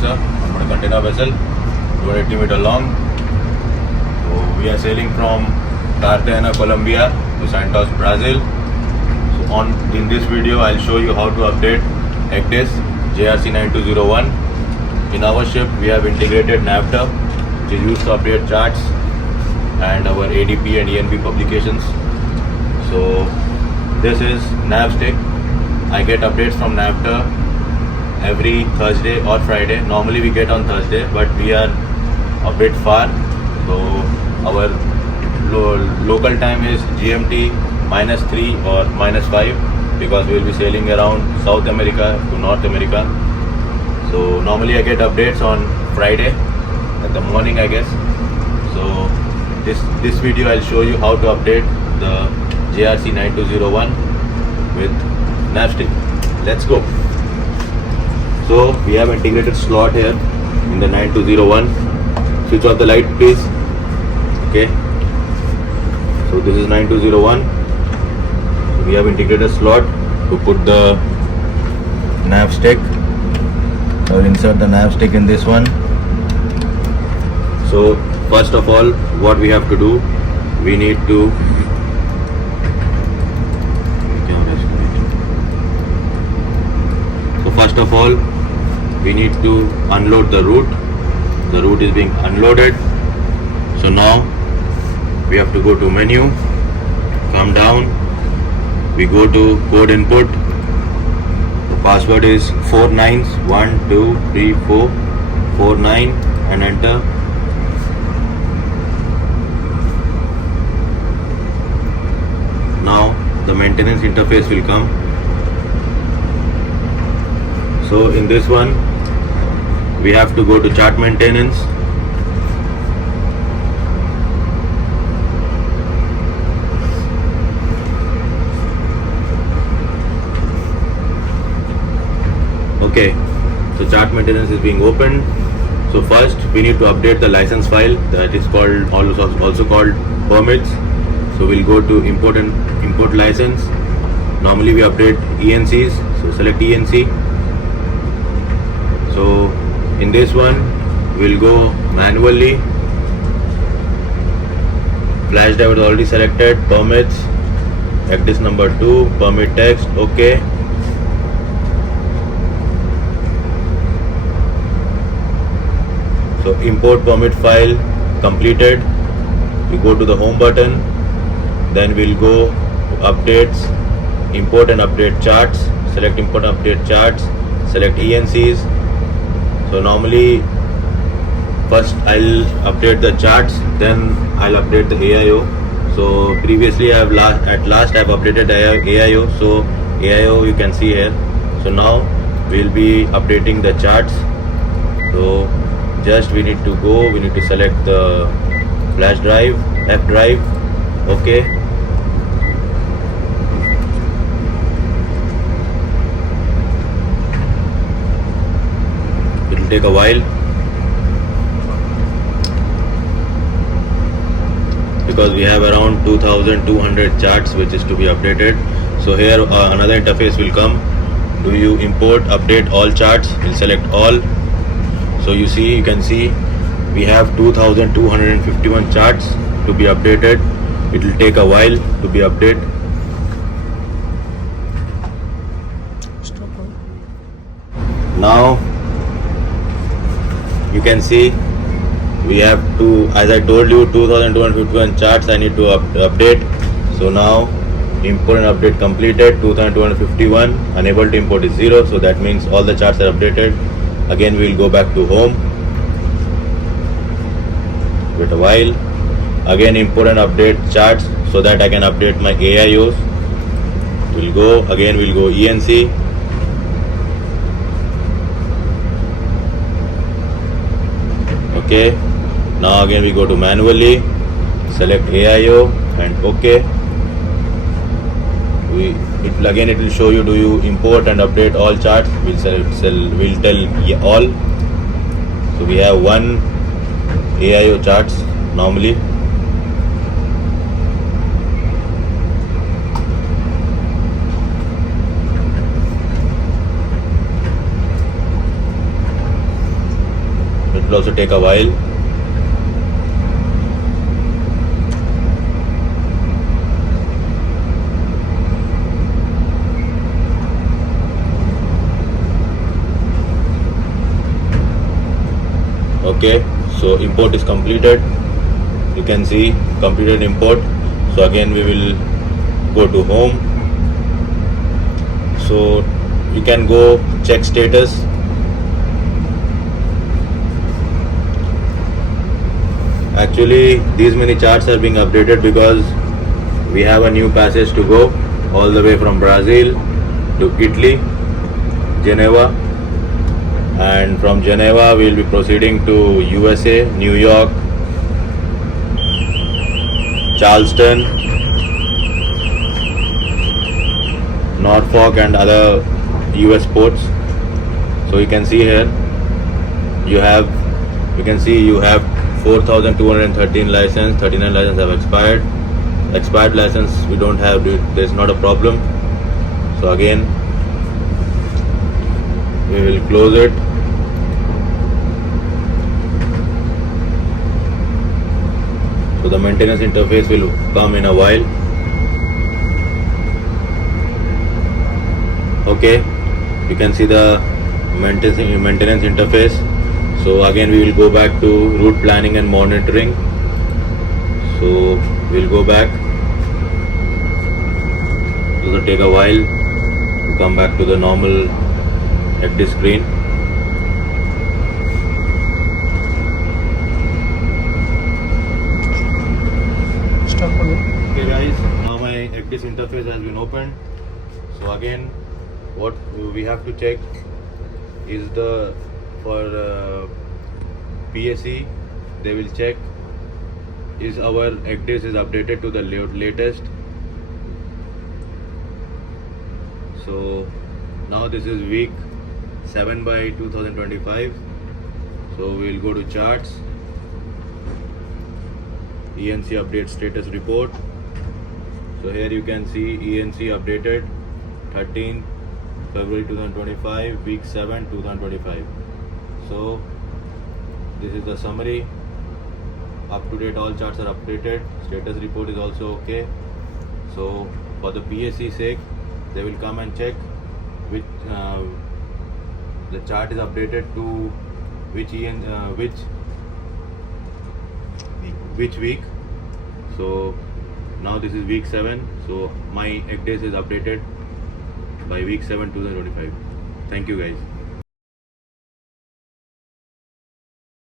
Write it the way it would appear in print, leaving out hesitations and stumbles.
officer on a container vessel, 280 meter long. So we are sailing from Cartagena, Colombia to Santos, Brazil. So in this video, I'll show you how to update ECDIS JRC 9201. In our ship, we have integrated NAVTA, which is used to update charts and our ADP and ENB publications. So this is NavStick. I get updates from NAVTA every Thursday or Friday. Normally we get on Thursday, but we are a bit far. So our local time is GMT -3 or -5 because we will be sailing around South America to North America. So normally I get updates on Friday at the morning, I guess. So this video I'll show you how to update the JRC 9201 with NavStick. Let's go. So we have integrated slot here in the 9201. Switch off the light, please. Okay. So this is 9201. We have integrated slot to put the NavStick. I will insert the NavStick in this one. So first of all, what we have to do, we need to first of all, we need to unload the root. The root is being unloaded. So now we have to go to menu, come down, we go to code input. The password is 49123449 and enter. Now the maintenance interface will come. So in this one, we have to go to chart maintenance. Okay, so chart maintenance is being opened. So first we need to update the license file, that is called also called permits. So we'll go to import license. Normally we update ENCs, so select ENC. So in this one, we'll go manually. Flash drive is already selected. Permits, ECDIS number 2, permit text, okay. So import permit file completed. We go to the home button. Then we'll go to updates, import and update charts. Select import and update charts. Select ENCs. So normally first I'll update the charts, then I'll update the AIO. So previously at last I've updated AIO. So AIO you can see here. So now we'll be updating the charts. So just we need to select the flash drive, F drive, okay. Take a while because we have around 2200 charts which is to be updated. So here another interface will come. Do you import update all charts? We'll select all. So you can see we have 2251 charts to be updated. It will take a while to be updated. Now you can see we have as I told you, 2251 charts I need to update. So now import and update completed. 2251, unable to import is 0, so that means all the charts are updated. Again we will go back to home. Wait a while. Again import and update charts so that I can update my AIOs. We'll go ENC. Okay, now again we go to manually, select AIO and OK. It will show you, do you import and update all charts? We'll tell all. So we have one AIO charts normally. will also take a while. Okay, so import is completed. You can see completed import. So again we will go to home. So you can go check status. Actually these many charts are being updated because we have a new passage to go all the way from Brazil to Italy, Geneva, and from Geneva we will be proceeding to USA, New York, Charleston, Norfolk and other US ports. So you can see here you have 4,213 license, 39 license have expired. Expired license we don't have, there's not a problem. So again we will close it. So the maintenance interface will come in a while. Okay, you can see the maintenance interface. So again we will go back to route planning and monitoring. So we'll go back. It will take a while to come back to the normal active screen. Okay guys, now my ECDIS interface has been opened. So again what we have to check is for PSE they will check is our ECDIS is updated to the latest. So now this is week 7 by 2025. So we will go to charts, ENC update status report. So here you can see ENC updated 13th February 2025, week 7 2025. So this is the summary. Up to date, all charts are updated. Status report is also okay. So for the PSE sake, they will come and check which the chart is updated to which week. So now this is week 7. So my ECDIS is updated by week 7 2025. Thank you guys.